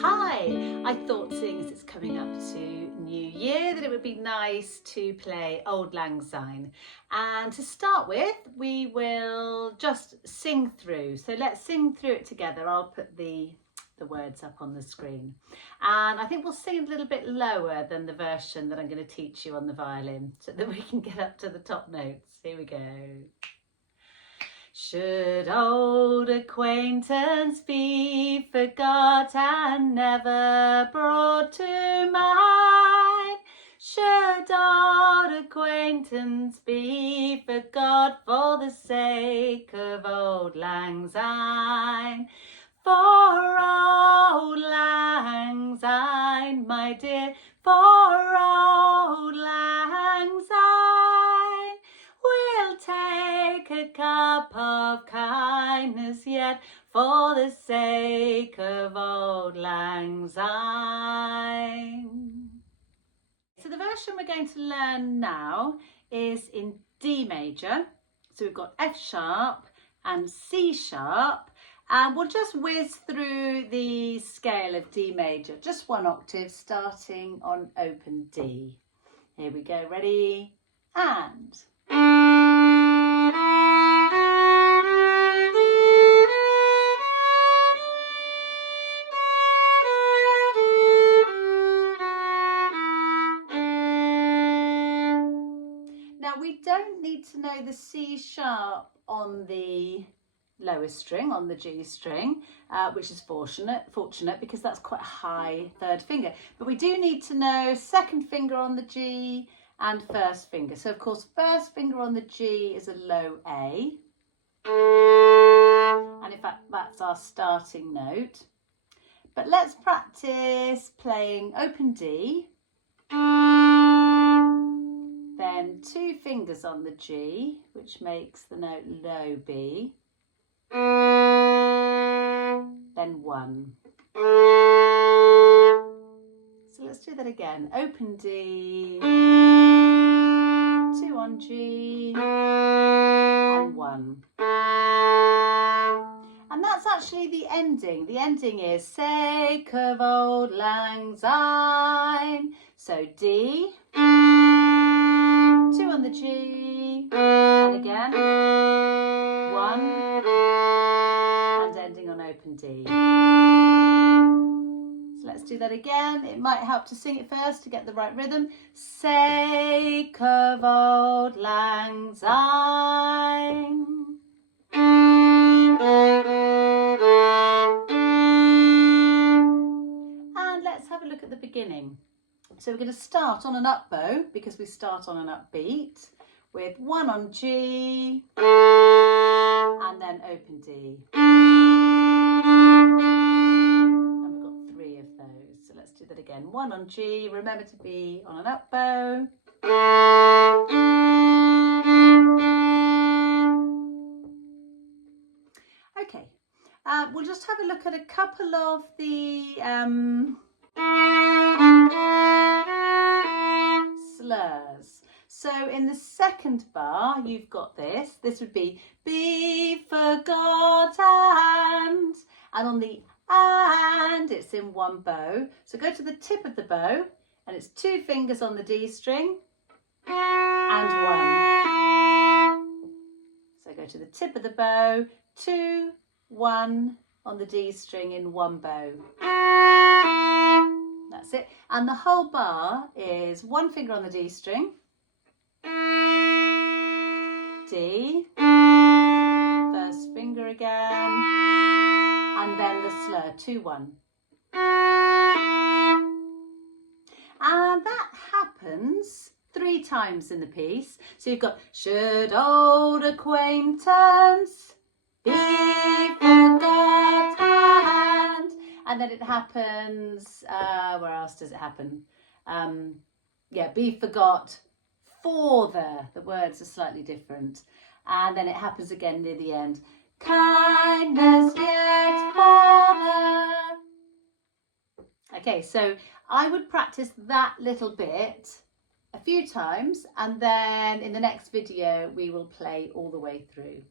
Hi, I thought seeing as it's coming up to New Year that it would be nice to play Auld Lang Syne. And to start with, we will just sing through. So let's sing through it together. I'll put the words up on the screen. And I think we'll sing a little bit lower than the version that I'm going to teach you on the violin so that we can get up to the top notes. Here we go. Should old acquaintance be forgot and never brought to mind? Should old acquaintance be forgot for the sake of Auld Lang Syne? For Auld Lang Syne, my dear, for Auld Lang Syne, we'll take a cup of kindness yet for the sake of Auld Lang Syne. So the version we're going to learn now is in D major. So we've got F sharp and C sharp, and we'll just whiz through the scale of D major, just one octave starting on open D. Here we go, ready? And... Now we don't need to know the C sharp on the lowest string, on the G string, which is fortunate because that's quite a high third finger. But we do need to know second finger on the G and first finger. So of course, first finger on the G is a low A. And in fact, that's our starting note. But let's practice playing open D. Then two fingers on the G, which makes the note low B. Then one. So let's do that again. Open D, two on G, and one. And that's actually the ending. The ending is sake of Auld Lang Syne. So D, two on the G, and again, one, and ending on open D. So let's do that again. It might help to sing it first to get the right rhythm. Sake of Auld Lang Syne. And let's have a look at the beginning. So we're going to start on an up bow because we start on an upbeat with one on G and then open D. And we've got three of those. So let's do that again. One on G, remember to be on an up bow. Okay, we'll just have a look at a couple of the slurs. So in the second bar, you've got this. This would be forgot and on the and it's in one bow. So go to the tip of the bow and it's two fingers on the D string and one. So go to the tip of the bow, two, one on the D string in one bow. That's it. And the whole bar is one finger on the D string, D, first finger again, and then the slur, 2-1. And that happens 3 times in the piece. So you've got should old acquaintance be forgot and then it happens, where else does it happen? Yeah, be forgot for the words are slightly different. And then it happens again near the end. Kindness yet for the... Okay, so I would practice that little bit a few times and then in the next video we will play all the way through.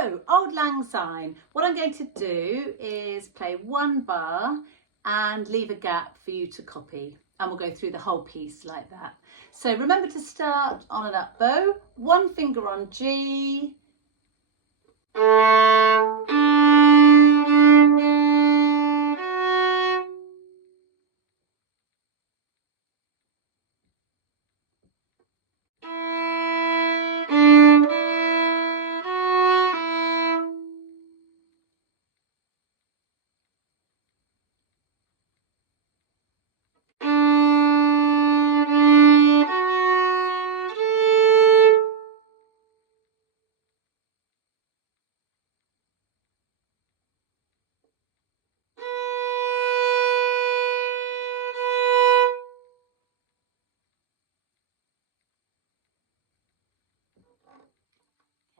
So, Auld Lang Syne. What I'm going to do is play one bar and leave a gap for you to copy. And we'll go through the whole piece like that. So remember to start on an up bow, one finger on G.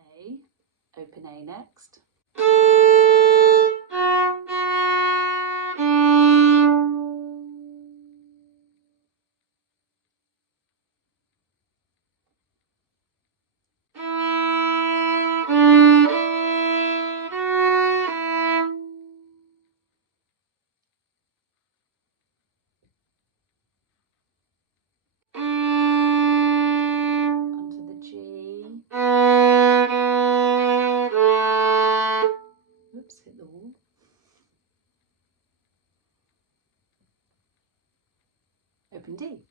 Okay, open A next. Onto the G. Oops, hit the wall. Open D.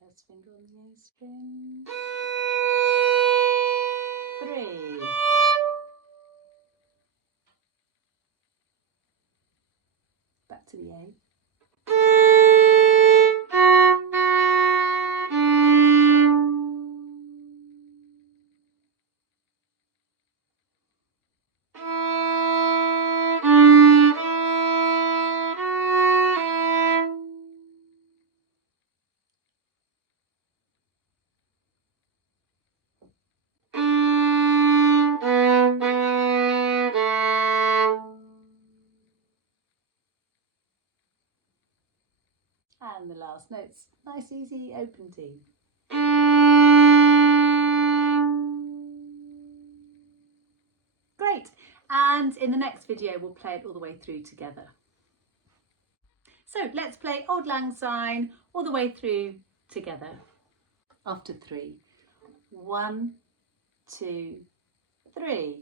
First finger on the A string. 3. Back to the A. And the last notes, nice easy open D. Great, and in the next video we'll play it all the way through together. So let's play Auld Lang Syne all the way through together. After 3. 1, 2, 3.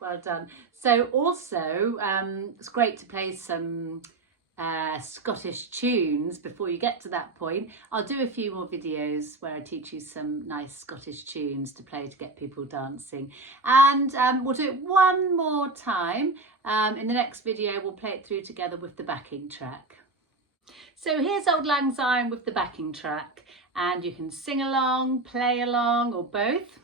Well done. So also, it's great to play some Scottish tunes before you get to that point. I'll do a few more videos where I teach you some nice Scottish tunes to play to get people dancing. And we'll do it one more time. In the next video, we'll play it through together with the backing track. So here's Auld Lang Syne with the backing track, and you can sing along, play along, or both.